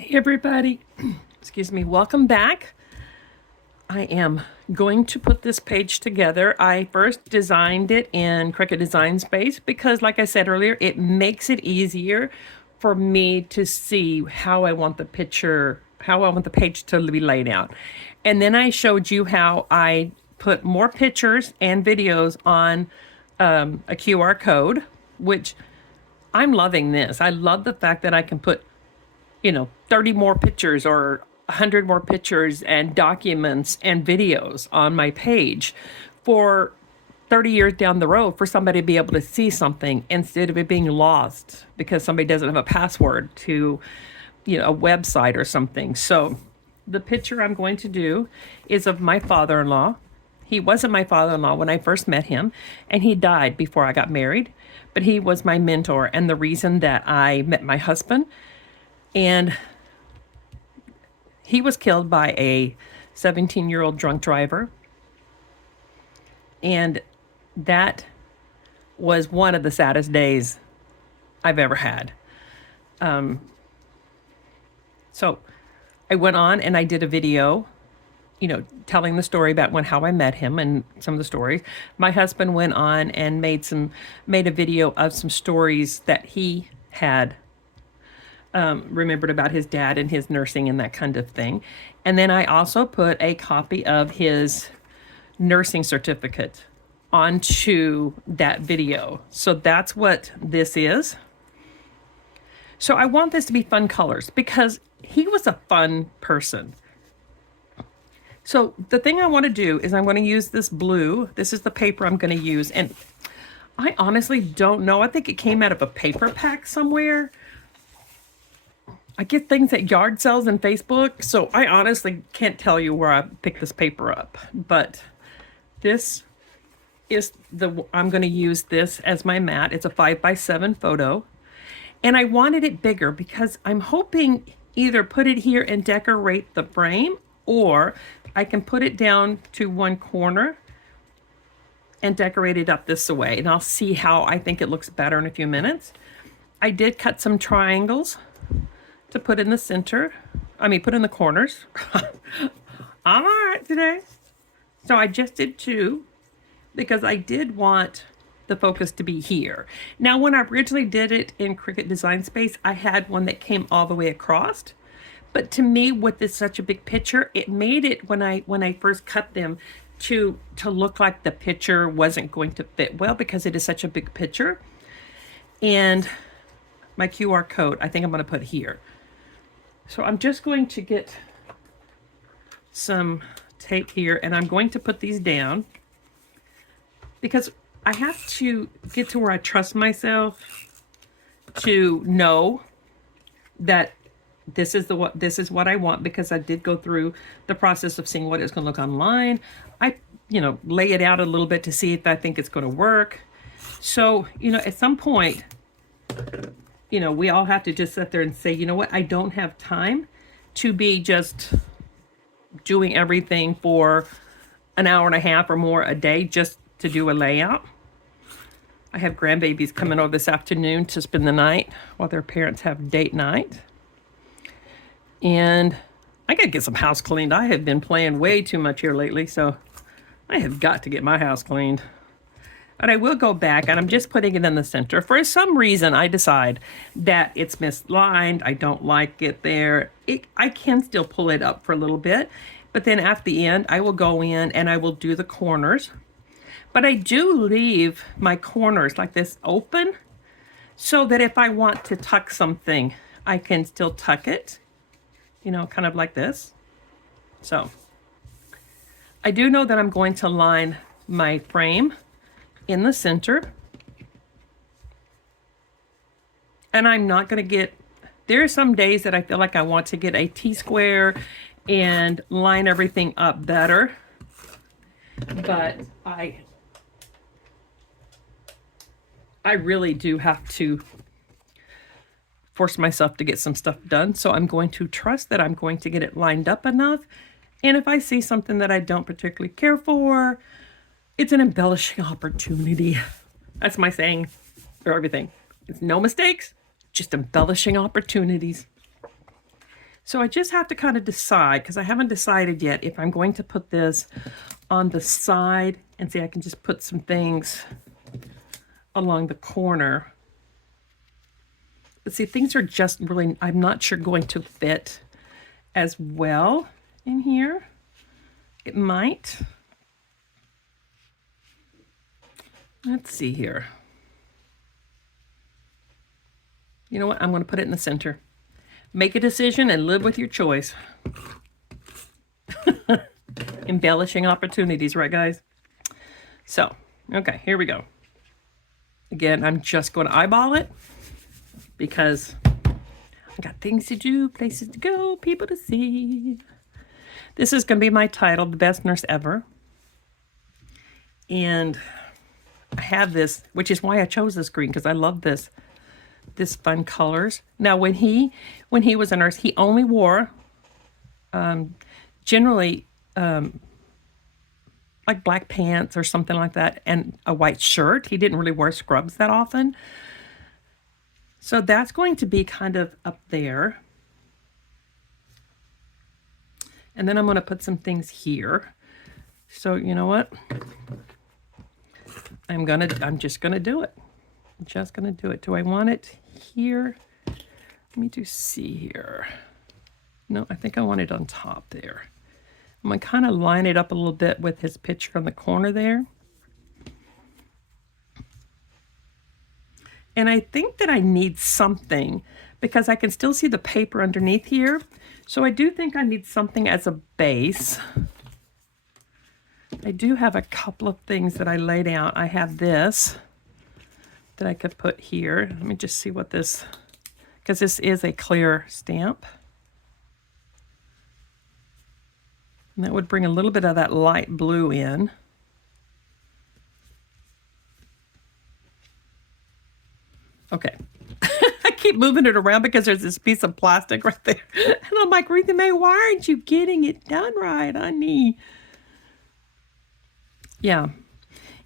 Hey everybody, excuse me, welcome back. I am going to put this page together. I first designed it in Cricut Design Space because, like I said earlier, it makes it easier for me to see how I want the picture, how I want the page to be laid out. And then I showed you how I put more pictures and videos on a QR code, which I'm loving this. I love the fact that I can put 30 more pictures or 100 more pictures and documents and videos on my page for 30 years down the road for somebody to be able to see something instead of it being lost because somebody doesn't have a password to, a website or something. So the picture I'm going to do is of my father-in-law. He wasn't my father-in-law when I first met him, and he died before I got married, but he was my mentor and the reason that I met my husband. And he was killed by a 17-year-old drunk driver. And that was one of the saddest days I've ever had. So I went on and I did a video, telling the story about how I met him and some of the stories. My husband went on and made a video of some stories that he had remembered about his dad and his nursing and that kind of thing. And then I also put a copy of his nursing certificate onto that video. So that's what this is. So I want this to be fun colors because he was a fun person. So the thing I want to do is I'm going to use this blue. This is the paper I'm going to use. And I honestly don't know. I think it came out of a paper pack somewhere. I get things at yard sales and Facebook, so I honestly can't tell you where I picked this paper up. But this is I'm going to use this as my mat. It's a 5x7 photo. And I wanted it bigger because I'm hoping either put it here and decorate the frame, or I can put it down to one corner and decorate it up this way. And I'll see how I think it looks better in a few minutes. I did cut some triangles to put in the center. Put in the corners. I'm all right today. So I just did two because I did want the focus to be here. Now, when I originally did it in Cricut Design Space, I had one that came all the way across. But to me, with this such a big picture, it made it when I first cut them to look like the picture wasn't going to fit well because it is such a big picture. And my QR code, I think I'm going to put here. So I'm just going to get some tape here and I'm going to put these down because I have to get to where I trust myself to know that this is what I want, because I did go through the process of seeing what it's going to look online. I lay it out a little bit to see if I think it's going to work. So, at some point, we all have to just sit there and say, you know what, I don't have time to be just doing everything for an hour and a half or more a day just to do a layout. I have grandbabies coming over this afternoon to spend the night while their parents have date night. And I got to get some house cleaned. I have been playing way too much here lately, so I have got to get my house cleaned. But I will go back, and I'm just putting it in the center. For some reason, I decide that it's misaligned. I don't like it there. I can still pull it up for a little bit, but then at the end, I will go in and I will do the corners. But I do leave my corners like this open so that if I want to tuck something, I can still tuck it, kind of like this. So I do know that I'm going to line my frame in the center, and I'm not going to there are some days that I feel like I want to get a T-square and line everything up better, but I really do have to force myself to get some stuff done. So I'm going to trust that I'm going to get it lined up enough, and if I see something that I don't particularly care for, it's an embellishing opportunity. That's my saying for everything. It's no mistakes, just embellishing opportunities. So I just have to kind of decide, because I haven't decided yet if I'm going to put this on the side, and see, I can just put some things along the corner. But see, things are just really, I'm not sure, going to fit as well in here. It might. Let's see here. You know what? I'm going to put it in the center. Make a decision and live with your choice. Embellishing opportunities, right, guys? So, okay, here we go. Again, I'm just going to eyeball it because I got things to do, places to go, people to see. This is going to be my title, The Best Nurse Ever. And I have this, which is why I chose this green, because I love this fun colors. Now, when he was a nurse, he only wore generally like black pants or something like that, and a white shirt. He didn't really wear scrubs that often. So that's going to be kind of up there. And then I'm going to put some things here. So you know what? I'm just gonna do it. I'm just gonna do it. Do I want it here? Let me just see here. No, I think I want it on top there. I'm gonna kind of line it up a little bit with his picture on the corner there. And I think that I need something, because I can still see the paper underneath here. So I do think I need something as a base. I do have a couple of things that I laid out. I have this that I could put here. Let me just see what this, because this is a clear stamp. And that would bring a little bit of that light blue in. Okay. I keep moving it around because there's this piece of plastic right there. And I'm like, Ruthie Mae, why aren't you getting it done right, honey? Yeah.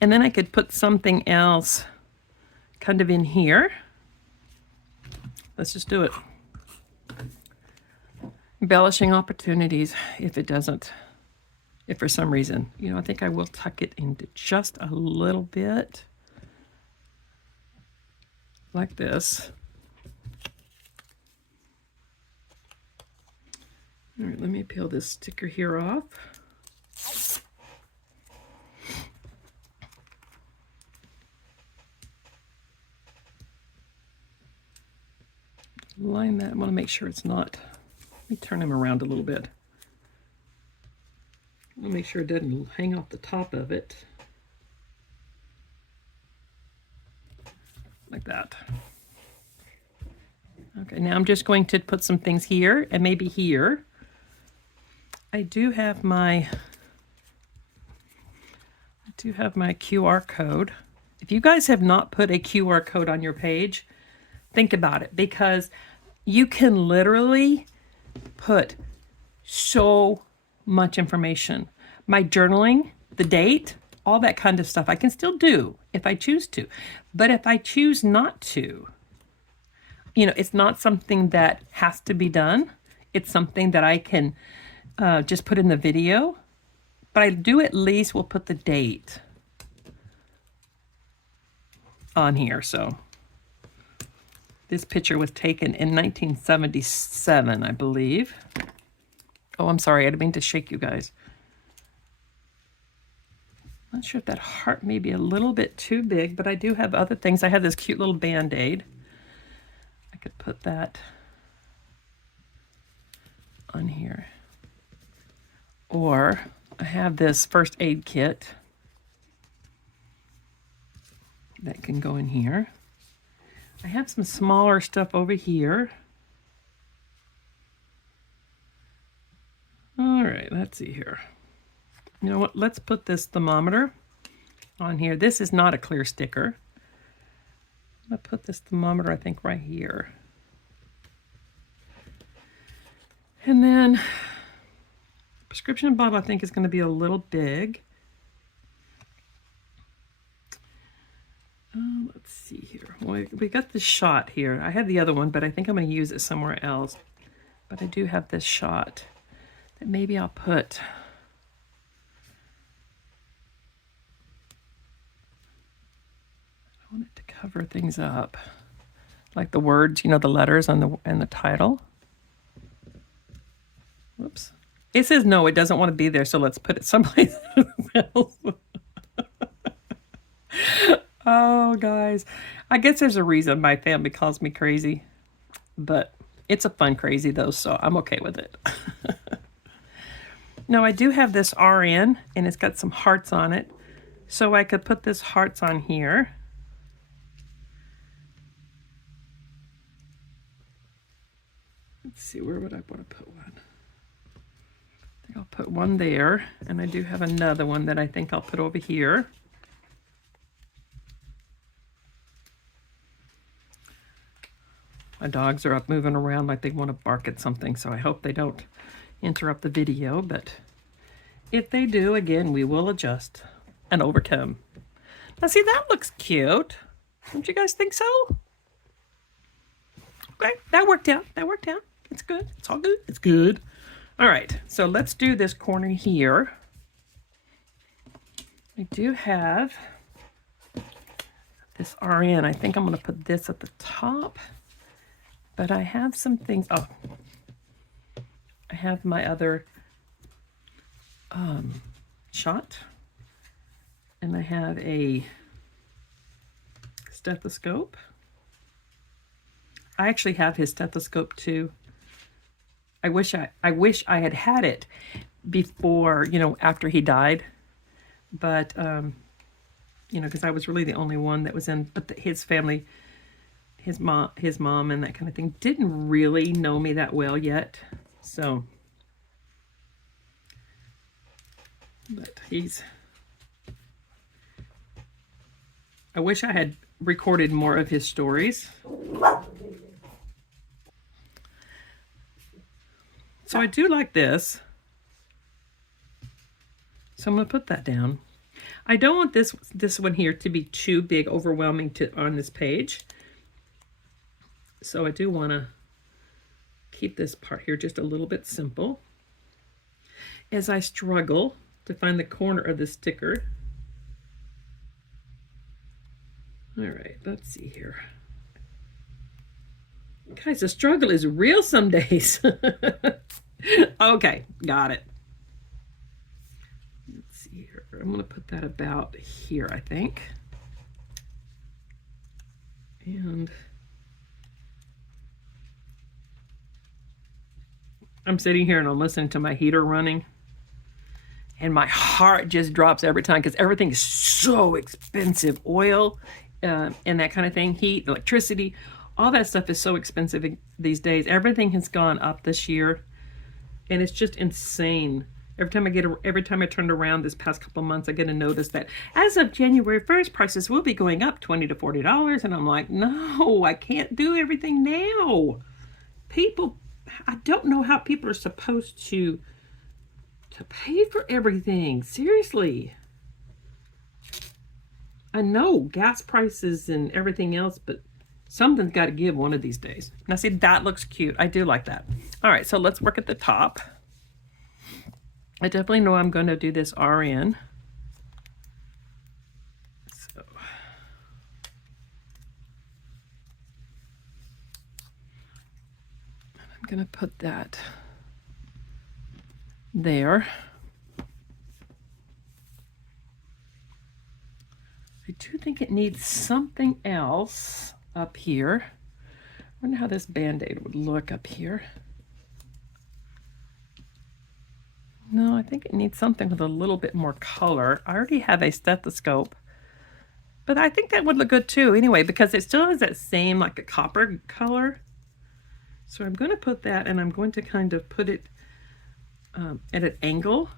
And then I could put something else kind of in here. Let's just do it. Embellishing opportunities. If for some reason, you know, I think I will tuck it into just a little bit like this. All right, let me peel this sticker here off. Line that. I want to make sure it's not. Let me turn him around a little bit. I'll make sure it doesn't hang off the top of it. Like that. Okay, now I'm just going to put some things here and maybe here. I do have my QR code. If you guys have not put a QR code on your page, think about it, because you can literally put so much information. My journaling, the date, all that kind of stuff I can still do if I choose to. But if I choose not to, you know, it's not something that has to be done. It's something that I can just put in the video. But I do at least will put the date on here. So this picture was taken in 1977, I believe. Oh, I'm sorry. I didn't mean to shake you guys. Not sure if that heart may be a little bit too big, but I do have other things. I have this cute little Band-Aid. I could put that on here. Or I have this first aid kit that can go in here. I have some smaller stuff over here. All right, let's see here. You know what? Let's put this thermometer on here. This is not a clear sticker. I'm going to put this thermometer, I think, right here. And then prescription bottle, I think, is going to be a little big. Let's see here. Well, we got the shot here. I have the other one, but I think I'm going to use it somewhere else. But I do have this shot that maybe I'll put. I want it to cover things up. Like the words, you know, the letters on the title. Whoops. It says no, it doesn't want to be there, so let's put it someplace else. Oh, guys. I guess there's a reason my family calls me crazy. But it's a fun crazy, though, so I'm okay with it. Now, I do have this RN, and it's got some hearts on it. So I could put this hearts on here. Let's see, where would I want to put one? I think I'll put one there, and I do have another one that I think I'll put over here. My dogs are up moving around like they want to bark at something, so I hope they don't interrupt the video, but if they do, again, we will adjust and overcome. Now, see, that looks cute. Don't you guys think so? Okay, that worked out. That worked out. It's good. It's all good. It's good. All right, so let's do this corner here. I do have this RN. I think I'm going to put this at the top. But I have some things. Oh, I have my other shot. And I have a stethoscope. I actually have his stethoscope too. I wish I had it before, you know, after he died. But, you know, because I was really the only one that was in, but his family, his mom and that kind of thing didn't really know me that well yet. So, but I wish I had recorded more of his stories. So I do like this. So I'm going to put that down. I don't want this one here to be too big, overwhelming on this page. So I do want to keep this part here just a little bit simple as I struggle to find the corner of the sticker. All right, let's see here. Guys, the struggle is real some days. Okay, got it. Let's see here. I'm going to put that about here, I think. And I'm sitting here and I'm listening to my heater running. And my heart just drops every time because everything is so expensive. Oil and that kind of thing, heat, electricity, all that stuff is so expensive these days. Everything has gone up this year. And it's just insane. Every time I turned around this past couple of months, I get a notice that as of January 1st, prices will be going up $20 to $40. And I'm like, no, I can't do everything now. People, I don't know how people are supposed to pay for everything. Seriously. I know gas prices and everything else, but something's got to give one of these days. Now, see, that looks cute. I do like that. All right, so let's work at the top. I definitely know I'm going to do this RN. So I'm going to put that there. I do think it needs something else up here. I wonder how this Band-Aid would look up here. No, I think it needs something with a little bit more color. I already have a stethoscope, but I think that would look good too anyway, because it still has that same like a copper color. So I'm going to put that, and I'm going to kind of put it at an angle.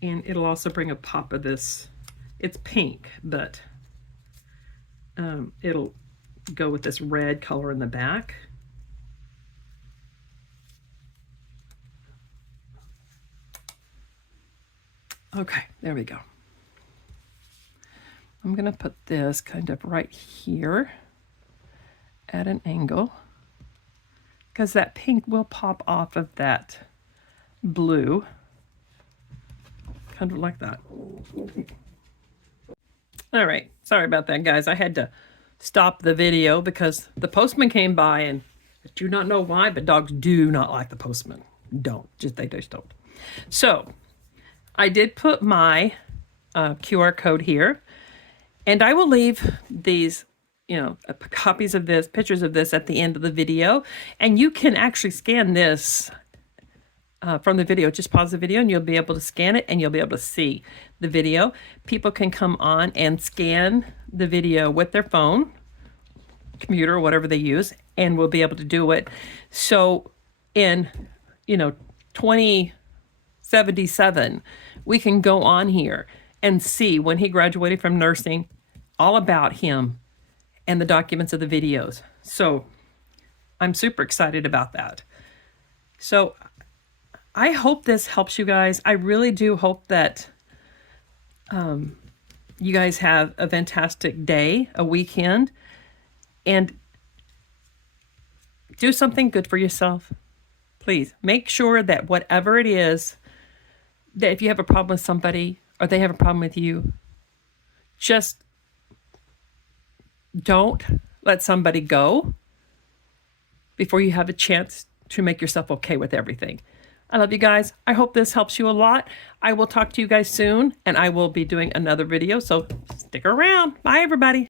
And it'll also bring a pop of this. It's pink, but it'll go with this red color in the back. Okay, there we go. I'm going to put this kind of right here at an angle. because that pink will pop off of that blue. Kind of like that. All right, sorry about that, guys. I had to stop the video because the postman came by, and I do not know why, but dogs do not like the postman. They just don't. So I did put my QR code here, and I will leave these, copies of this, pictures of this at the end of the video, and you can actually scan this from the video. Just pause the video and you'll be able to scan it, and you'll be able to see the video. People can come on and scan the video with their phone, computer, or whatever they use, and we'll be able to do it. So in 2077, we can go on here and see when he graduated from nursing, all about him and the documents of the videos. So I'm super excited about that. So I hope this helps you guys. I really do hope that you guys have a fantastic day, a weekend, and do something good for yourself. Please make sure that whatever it is, that if you have a problem with somebody or they have a problem with you, just don't let somebody go before you have a chance to make yourself okay with everything. I love you guys. I hope this helps you a lot. I will talk to you guys soon, and I will be doing another video, so stick around. Bye, everybody.